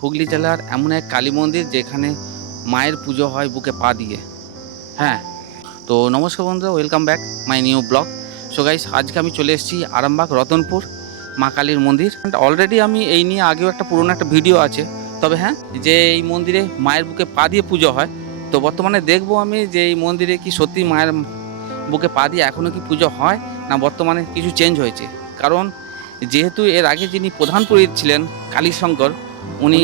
হুগলি জেলার এমন এক কালী মন্দির যেখানে মায়ের পুজো হয় বুকে পা দিয়ে। হ্যাঁ, তো নমস্কার বন্ধুরা, welcome back my new blog. So guys, আজকে আমি চলে এসেছি আরামবাগ রতনপুর মা কালীর মন্দির। অলরেডি আমি এই নিয়ে আগেও একটা পুরোনো একটা ভিডিও আছে। তবে হ্যাঁ, যে এই মন্দিরে মায়ের বুকে পা দিয়ে পুজো হয়, তো বর্তমানে দেখবো আমি যে এই মন্দিরে কি সত্যি মায়ের বুকে পা দিয়ে এখনও কি পুজো হয়, না বর্তমানে কিছু চেঞ্জ হয়েছে। কারণ যেহেতু এর আগে যিনি প্রধান পুরোহিত ছিলেন কালীশঙ্কর, উনি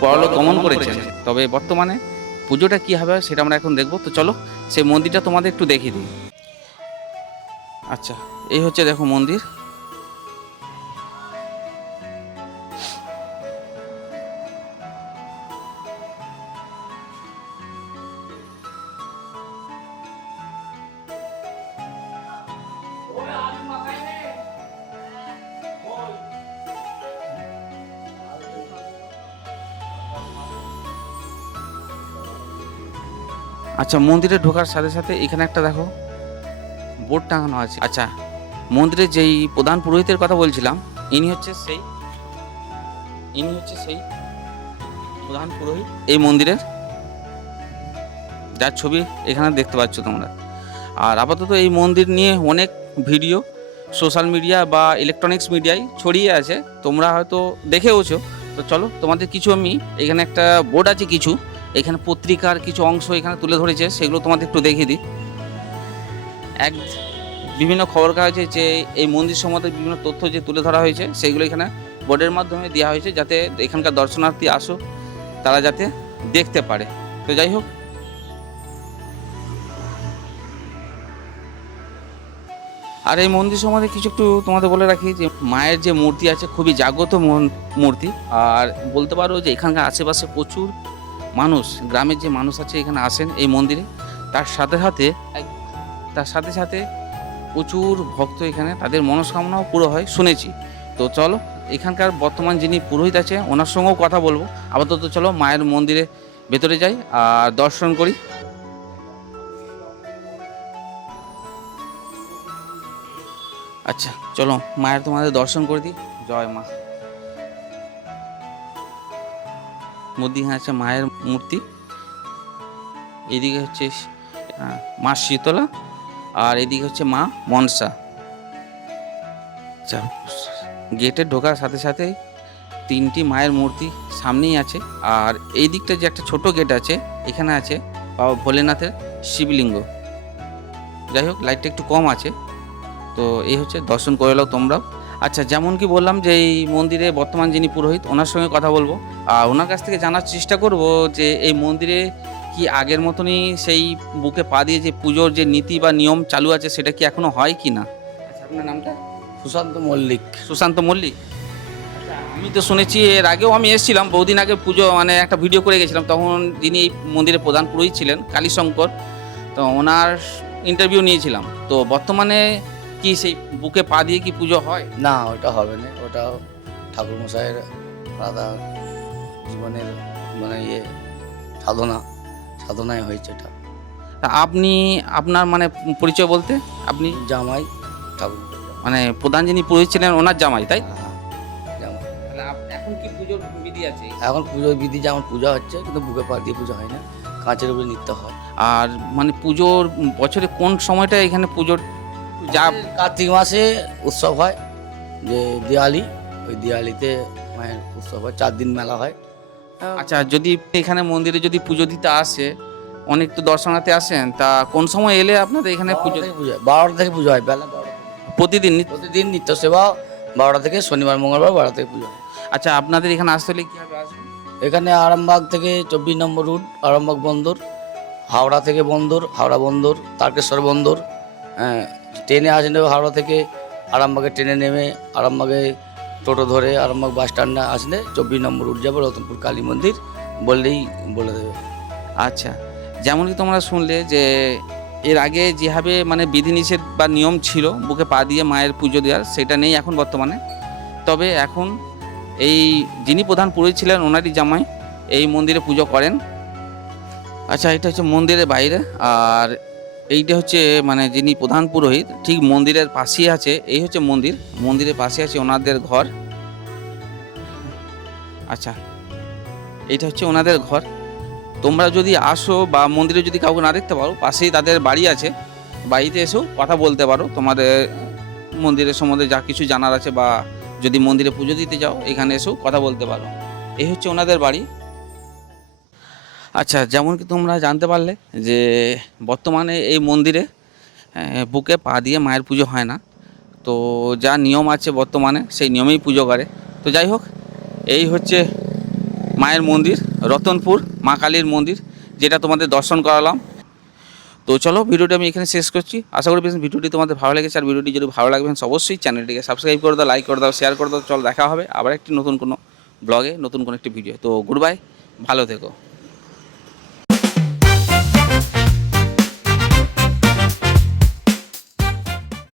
পরলোক গমন করেছেন। তবে বর্তমানে পুজোটা কী হবে সেটা আমরা এখন দেখব। তো চলো সেই মন্দিরটা তোমাদের একটু দেখিয়ে দিই। আচ্ছা, এই হচ্ছে দেখো মন্দির। আচ্ছা, মন্দিরে ঢোকার সাথে সাথে এখানে একটা দেখো বোর্ড টাঙানো আছে। আচ্ছা, মন্দিরে যেই প্রধান পুরোহিতের কথা বলছিলাম, ইনি হচ্ছে সেই প্রধান পুরোহিত এই মন্দিরের, যার ছবি এখানে দেখতে পাচ্ছ তোমরা। আর আপাতত এই মন্দির নিয়ে অনেক ভিডিও সোশ্যাল মিডিয়া বা ইলেকট্রনিক্স মিডিয়ায় ছড়িয়ে আছে, তোমরা হয়তো দেখেওছো। তো চলো তোমাদের কিছু আমি এখানে একটা বোর্ড আছে, কিছু এখানে পত্রিকার কিছু অংশ এখানে তুলে ধরেছে, সেগুলো তোমাদের একটু দেখিয়ে দিই। এক বিভিন্ন খবর কাগজে যে এই মন্দির সম্বন্ধে বিভিন্ন তথ্য যে তুলে ধরা হয়েছে, সেগুলো এখানে বোর্ডের মাধ্যমে দেওয়া হয়েছে, যাতে এখানকার দর্শনার্থী আসুক তারা যাতে দেখতে পারে। তো যাই হোক, আর এই মন্দির সম্বন্ধে কিছু একটু তোমাদের বলে রাখি যে মায়ের যে মূর্তি আছে খুবই জাগ্রত মূর্তি। আর বলতে পারো যে এখানকার আশেপাশে প্রচুর মানুষ, গ্রামের যে মানুষ আছে এখানে আসেন এই মন্দিরে। তার সাথে সাথে তার সাথে প্রচুর ভক্ত এখানে তাদের মনস্কামনাও পুরো হয় শুনেছি। তো চলো এখানকার বর্তমান যিনি পুরোহিত আছে ওনার সঙ্গেও কথা বলবো। আপাতত চলো মায়ের মন্দিরে ভেতরে যাই আর দর্শন করি। আচ্ছা চলো মায়ের তোমাদের দর্শন করে দিই। জয় মা। মধ্যিখানে আছে মায়ের মূর্তি, এদিকে হচ্ছে মা শীতলা, আর এদিকে হচ্ছে মা মনসা। আচ্ছা, গেটে ঢোকার সাথে সাথে তিনটি মায়ের মূর্তি সামনেই আছে। আর এই দিকটা যে একটা ছোট গেট আছে, এখানে আছে বাবা ভোলেনাথের শিবলিঙ্গ। যাই হোক, লাইটটা একটু কম আছে, তো এই হচ্ছে, দর্শন করে নাও তোমরাও। আচ্ছা, যেমন কি বললাম যে এই মন্দিরে বর্তমান যিনি পুরোহিত ওনার সঙ্গে কথা বলবো, আর ওনার কাছ থেকে জানার চেষ্টা করব যে এই মন্দিরে কি আগের মতনই সেই বুকে পা দিয়ে যে পুজোর যে নীতি বা নিয়ম চালু আছে সেটা কি এখনো হয় কি না। আচ্ছা, আপনার নামটা? সুশান্ত মল্লিক। সুশান্ত মল্লিক। আচ্ছা, আমি তো শুনেছি এর আগেও আমি এসেছিলাম বহুদিন আগে, পুজো মানে একটা ভিডিও করে গেছিলাম, তখন যিনি এই মন্দিরের প্রধান পুরোহিত ছিলেন কালীশঙ্কর, তো ওনার ইন্টারভিউ নিয়েছিলাম। তো বর্তমানে কি সেই বুকে পা দিয়ে কি পুজো হয়? না, ওটা হবে না, ওটা ঠাকুরমশাইয়ের আলাদা জীবনের মানে সাধনায় হয়েছে এটা। তা আপনি আপনার মানে পরিচয় বলতে আপনি জামাই ঠাকুর, মানে প্রধান যিনি পুরোহিত ছিলেন ওনার জামাই, তাই? জামাই। তাহলে এখন কি পুজোর বিধি আছে? এখন পুজোর বিধি যেমন পূজা হচ্ছে, কিন্তু বুকে পা দিয়ে পুজো হয় না, কাঁচের উপরে নিত্য হয়। আর মানে পুজোর বছরে কোন সময়টা এখানে পুজোর যা? কার্তিক মাসে উৎসব হয়, যে দিওয়ালি, ওই দিওয়ালিতে মায়ের উৎসব হয়, 4 দিন মেলা হয়। আচ্ছা, যদি এখানে মন্দিরে যদি পুজো দিতে আসে, অনেক তো দর্শনার্থী আসেন, তা কোন সময় এলে আপনাদের এখানে পুজো? 12টা থেকে পুজো হয়, বেলা 12টা। প্রতিদিন? প্রতিদিন নিত্য সেবা 12টা থেকে, শনিবার মঙ্গলবার 12টা থেকে পুজো হয়। আচ্ছা, আপনাদের এখানে আসতে হলে কীভাবে আসবেন? এখানে আরামবাগ থেকে 24 নম্বর রুট, আরামবাগ বন্দর, হাওড়া থেকে বন্দর, হাওড়া বন্দর, তারকেশ্বর বন্দর। হ্যাঁ, ট্রেনে আসলে হাওড়া থেকে আরামবাগে ট্রেনে নেমে আরামবাগে টোটো ধরে আরামবাগ বাস স্ট্যান্ডে আসলে 24 নম্বর রুট যাবে, রতনপুর কালী মন্দির বললেই বলে দেবে। আচ্ছা, যেমন কি তোমরা শুনলে যে এর আগে যেভাবে মানে বিধিনিষেধ বা নিয়ম ছিল বুকে পা দিয়ে মায়ের পুজো দেওয়ার, সেটা নেই এখন বর্তমানে। তবে এখন এই যিনি প্রধান পুরোহিত ছিলেন ওনারই জামাই এই মন্দিরে পুজো করেন। আচ্ছা, এটা হচ্ছে মন্দিরের বাইরে, আর এইটা হচ্ছে মানে যিনি প্রধান পুরোহিত ঠিক মন্দিরের পাশেই আছে। এই হচ্ছে মন্দিরের পাশে আছে ওনাদের ঘর। আচ্ছা, এইটা হচ্ছে ওনাদের ঘর। তোমরা যদি আসো বা মন্দিরে যদি কাউকে না দেখতে পারো, পাশেই তাদের বাড়ি আছে, বাড়িতে এসেও কথা বলতে পারো। তোমাদের মন্দিরের সম্বন্ধে যা কিছু জানার আছে বা যদি মন্দিরে পুজো দিতে যাও এখানে এসেও কথা বলতে পারো। এই হচ্ছে ওনাদের বাড়ি। আচ্ছা, যেমন কি তোমরা জানতে পারলে যে বর্তমানে এই মন্দিরে বুকে পা দিয়ে মায়ের পুজো হয় না। তো যা নিয়ম আছে বর্তমানে সেই নিয়মেই পুজো করে। তো যাই হোক, এই হচ্ছে মায়ের মন্দির, রতনপুর মা কালীর মন্দির, যেটা তোমাদের দর্শন করালাম। তো চলো, ভিডিওটি আমি এখানে শেষ করছি। আশা করি ভিডিওটি তোমাদের ভালো লেগেছে। আর ভিডিওটি যদি ভালো লাগবে অবশ্যই চ্যানেলটিকে সাবস্ক্রাইব করে দাও, লাইক করে দাও, শেয়ার করে দাও। চলো, দেখা হবে আবার একটি নতুন কোনো ব্লগে, নতুন কোনো একটি ভিডিও। তো গুড বাই, ভালো থেকো।